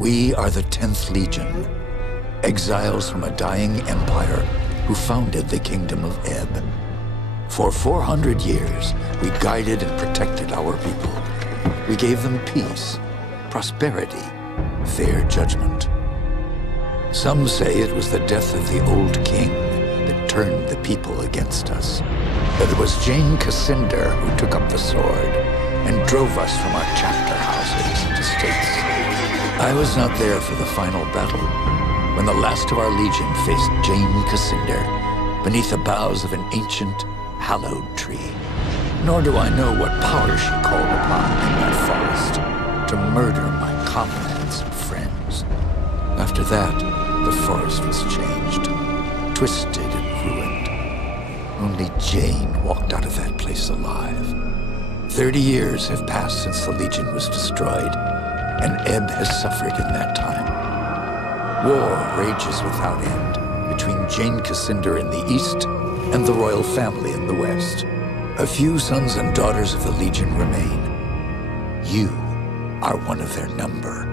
We are the 10th Legion, exiles from a dying empire who founded the Kingdom of Ebb. For 400 years, we guided and protected our people. We gave them peace, prosperity, fair judgment. Some say it was the death of the old king that turned the people against us. But it was Jane Cascinder who took up the sword and drove us from our chapter houses and estates. I was not there for the final battle, when the last of our legion faced Jane Cascinder beneath the boughs of an ancient, hallowed tree. Nor do I know what power she called upon in that forest to murder my comrades and friends. After that, the forest was changed, twisted and ruined. Only Jane walked out of that place alive. 30 years have passed since the Legion was destroyed, and Ebb has suffered in that time. War rages without end between Jane Cascinder in the east and the royal family in the west. A few sons and daughters of the Legion remain. You are one of their number.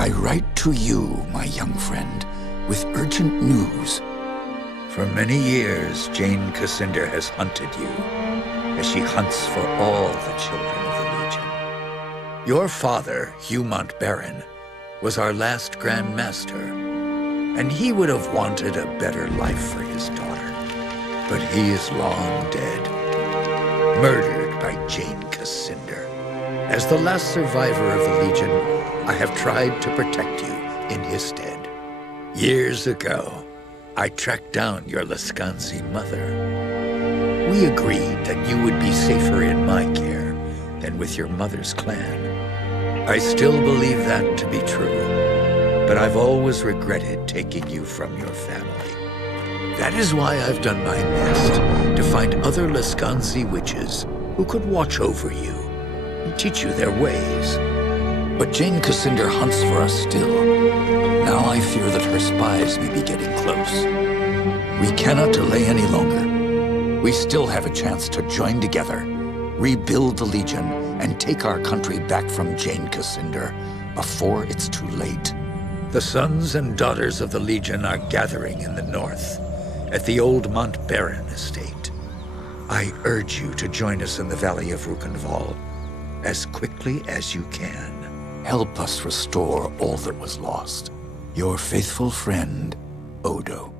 I write to you, my young friend, with urgent news. For many years, Jane Cascinder has hunted you, as she hunts for all the children of the Legion. Your father, Hugh Montbarron, was our last Grand Master, and he would have wanted a better life for his daughter. But he is long dead, murdered by Jane Cascinder. As the last survivor of the Legion, I have tried to protect you in his stead. Years ago, I tracked down your Lascanzi mother. We agreed that you would be safer in my care than with your mother's clan. I still believe that to be true, but I've always regretted taking you from your family. That is why I've done my best to find other Lascanzi witches who could watch over you teach you their ways. But Jane Cassander hunts for us still. Now I fear that her spies may be getting close. We cannot delay any longer. We still have a chance to join together, rebuild the Legion, and take our country back from Jane Cassander before it's too late. The sons and daughters of the Legion are gathering in the north, at the old Mont Baron estate. I urge you to join us in the Valley of Rukenval as quickly as you can. Help us restore all that was lost. Your faithful friend, Odo.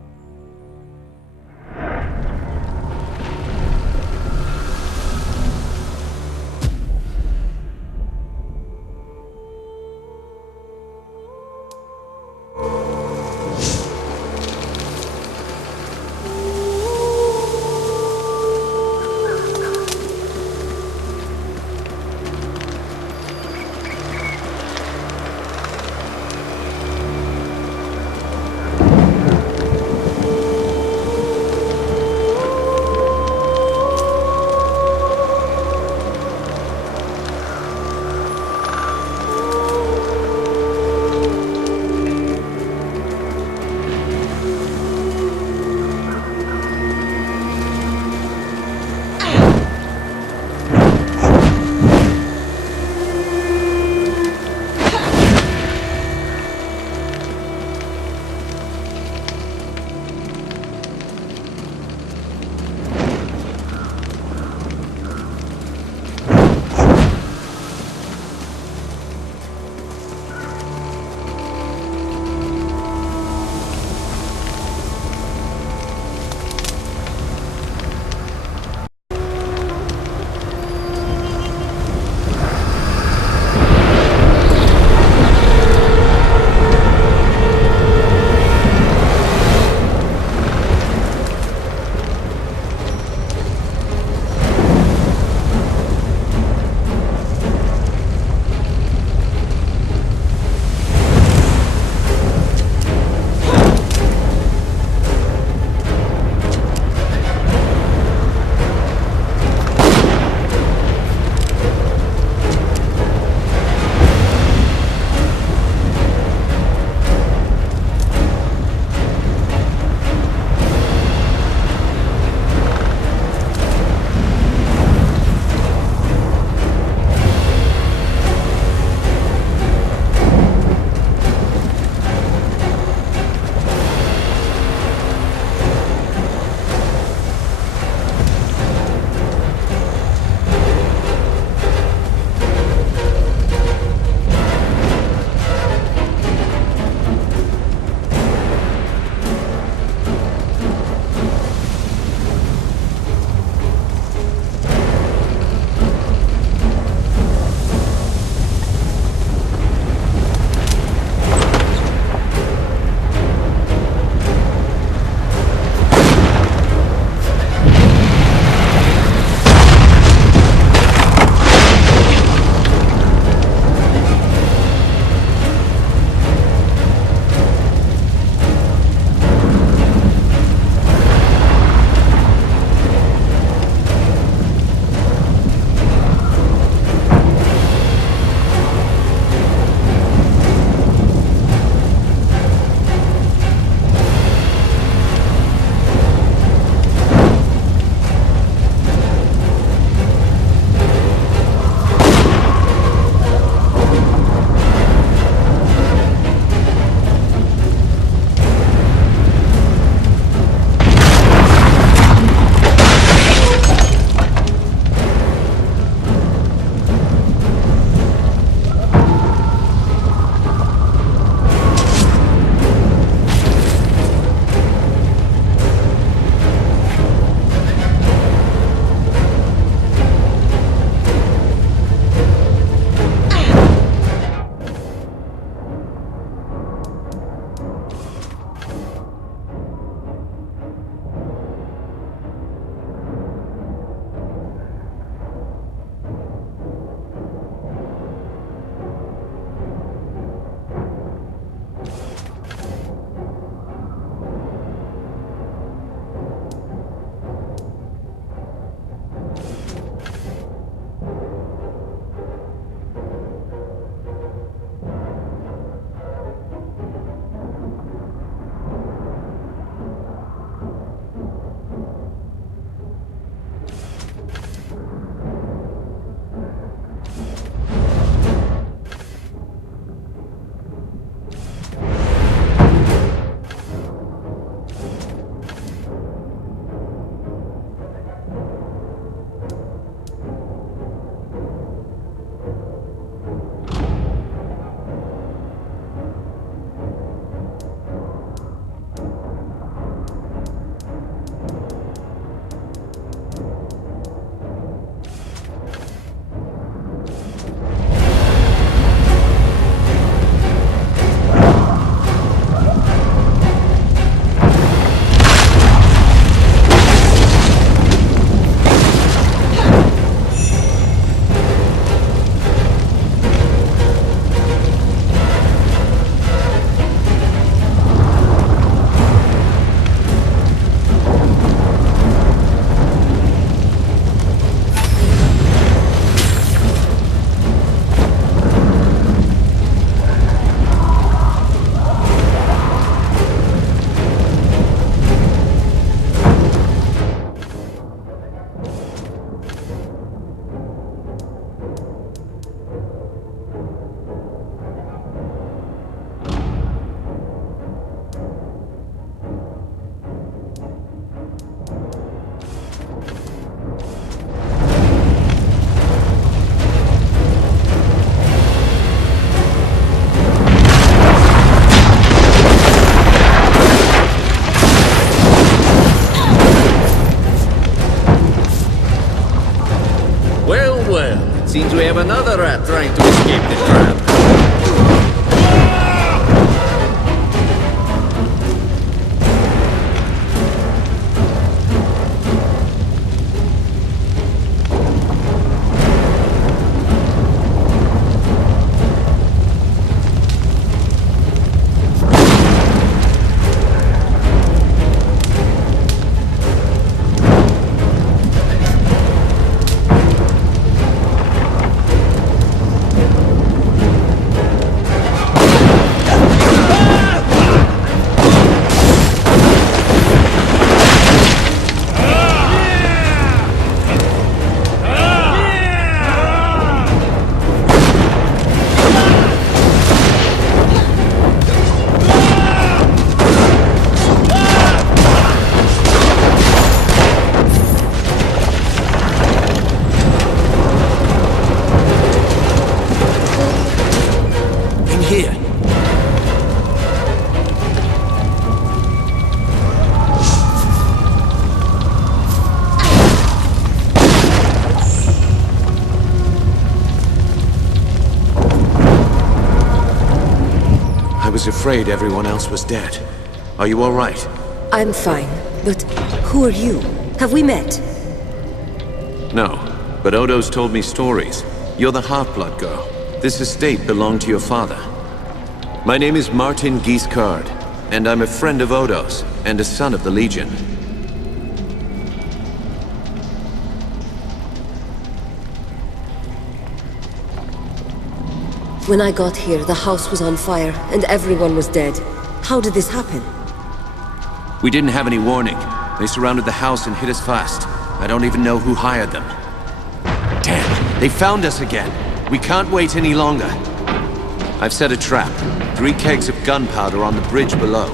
was afraid everyone else was dead. Are you all right? I'm fine, but who are you? Have we met? No, but Odo's told me stories. You're the Half-Blood girl. This estate belonged to your father. My name is Martin Guiscard, and I'm a friend of Odo's, and a son of the Legion. When I got here, the house was on fire, and everyone was dead. How did this happen? We didn't have any warning. They surrounded the house and hit us fast. I don't even know who hired them. Damn, they found us again. We can't wait any longer. I've set a trap. 3 kegs of gunpowder on the bridge below.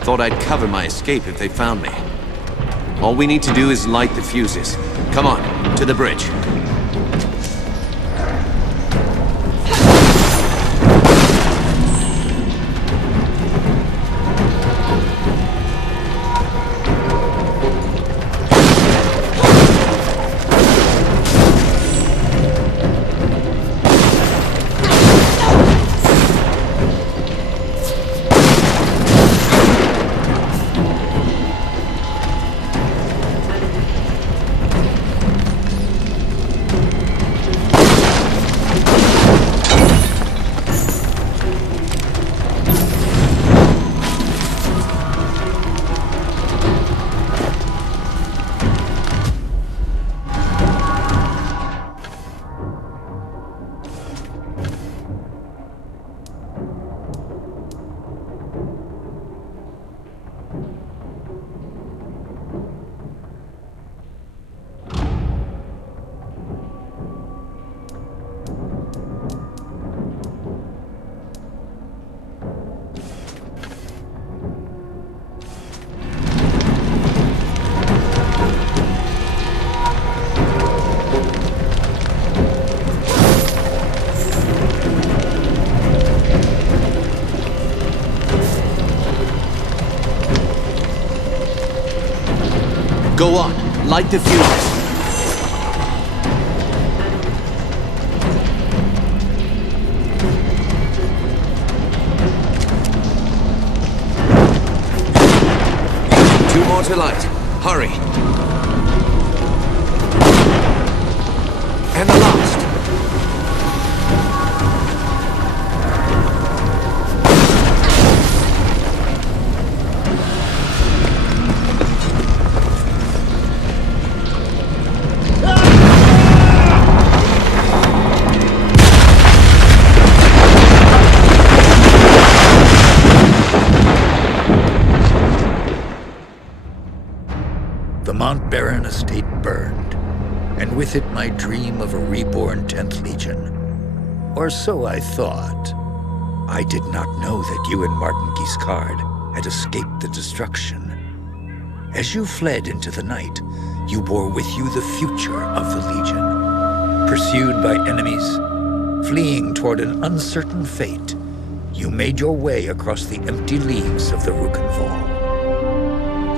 Thought I'd cover my escape if they found me. All we need to do is light the fuses. Come on, to the bridge. Go on, light the fuses. Two more to light. Hurry. And the last. The Mount Baron estate burned, and with it my dream of a reborn 10th Legion. Or so I thought. I did not know that you and Martin Guiscard had escaped the destruction. As you fled into the night, you bore with you the future of the Legion. Pursued by enemies, fleeing toward an uncertain fate, you made your way across the empty leagues of the Rukenval.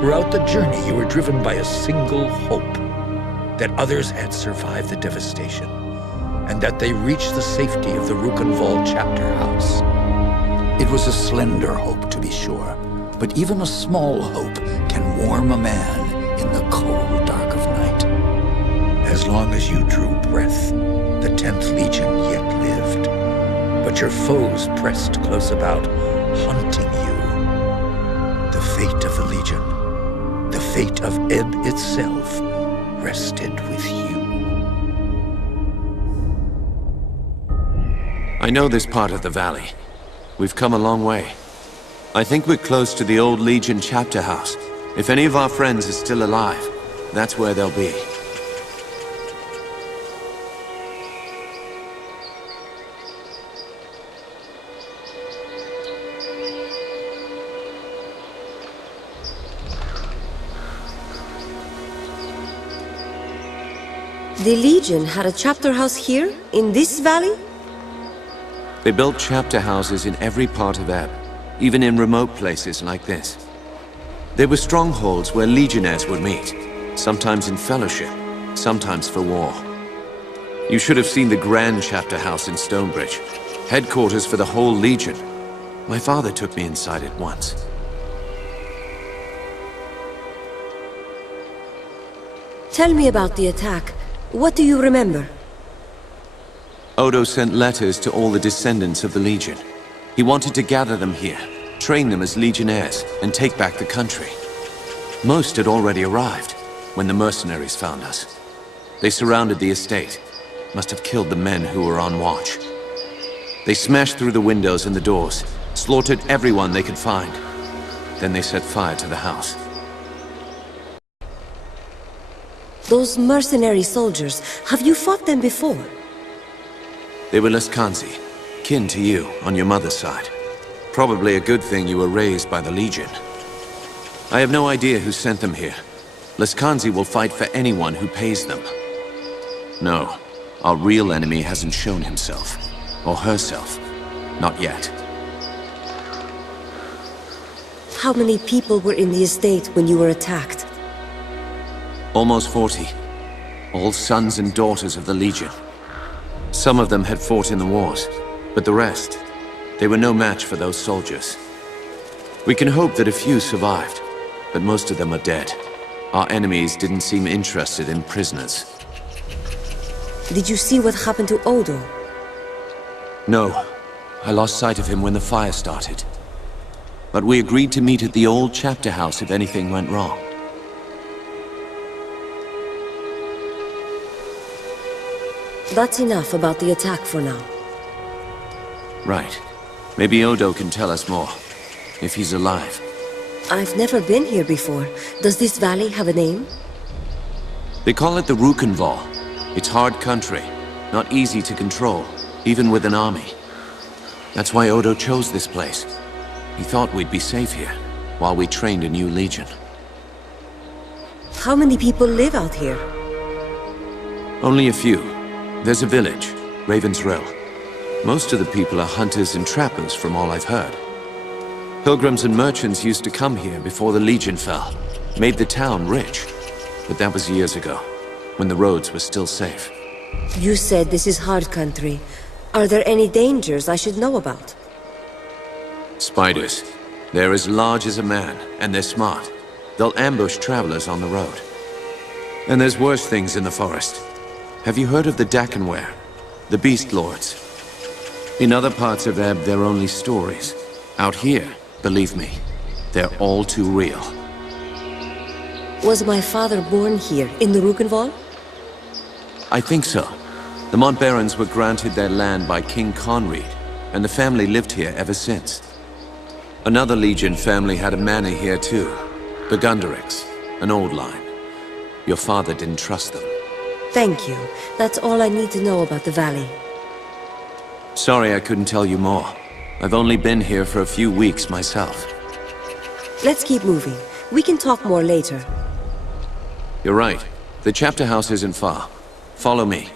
Throughout the journey, you were driven by a single hope, that others had survived the devastation, and that they reached the safety of the Rukenval chapter house. It was a slender hope, to be sure, but even a small hope can warm a man in the cold dark of night. As long as you drew breath, the 10th Legion yet lived, but your foes pressed close about, hunting you. The fate of the Legion, the fate of Ebb itself, rested with you. I know this part of the valley. We've come a long way. I think we're close to the old Legion chapter house. If any of our friends are still alive, that's where they'll be. The Legion had a chapter house here, in this valley? They built chapter houses in every part of Ebb, even in remote places like this. They were strongholds where legionnaires would meet, sometimes in fellowship, sometimes for war. You should have seen the Grand Chapter House in Stonebridge, headquarters for the whole Legion. My father took me inside it once. Tell me about the attack. What do you remember? Odo sent letters to all the descendants of the Legion. He wanted to gather them here, train them as Legionnaires, and take back the country. Most had already arrived when the mercenaries found us. They surrounded the estate. Must have killed the men who were on watch. They smashed through the windows and the doors, slaughtered everyone they could find. Then they set fire to the house. Those mercenary soldiers, have you fought them before? They were Leskanzi, kin to you on your mother's side. Probably a good thing you were raised by the Legion. I have no idea who sent them here. Leskanzi will fight for anyone who pays them. No, our real enemy hasn't shown himself. Or herself. Not yet. How many people were in the estate when you were attacked? Almost 40. All sons and daughters of the Legion. Some of them had fought in the wars, but the rest, they were no match for those soldiers. We can hope that a few survived, but most of them are dead. Our enemies didn't seem interested in prisoners. Did you see what happened to Odo? No. I lost sight of him when the fire started. But we agreed to meet at the old chapter house if anything went wrong. That's enough about the attack for now. Right. Maybe Odo can tell us more. If he's alive. I've never been here before. Does this valley have a name? They call it the Rukenval. It's hard country. Not easy to control, even with an army. That's why Odo chose this place. He thought we'd be safe here, while we trained a new legion. How many people live out here? Only a few. There's a village, Raven's Rill. Most of the people are hunters and trappers from all I've heard. Pilgrims and merchants used to come here before the Legion fell. Made the town rich. But that was years ago, when the roads were still safe. You said this is hard country. Are there any dangers I should know about? Spiders. They're as large as a man, and they're smart. They'll ambush travelers on the road. And there's worse things in the forest. Have you heard of the Dakenware? The Beast Lords? In other parts of Ebb, they're only stories. Out here, believe me, they're all too real. Was my father born here, in the Rukenval? I think so. The Montbarons were granted their land by King Conread, and the family lived here ever since. Another Legion family had a manor here too. The Gunderics, an old line. Your father didn't trust them. Thank you. That's all I need to know about the valley. Sorry I couldn't tell you more. I've only been here for a few weeks myself. Let's keep moving. We can talk more later. You're right. The chapter house isn't far. Follow me.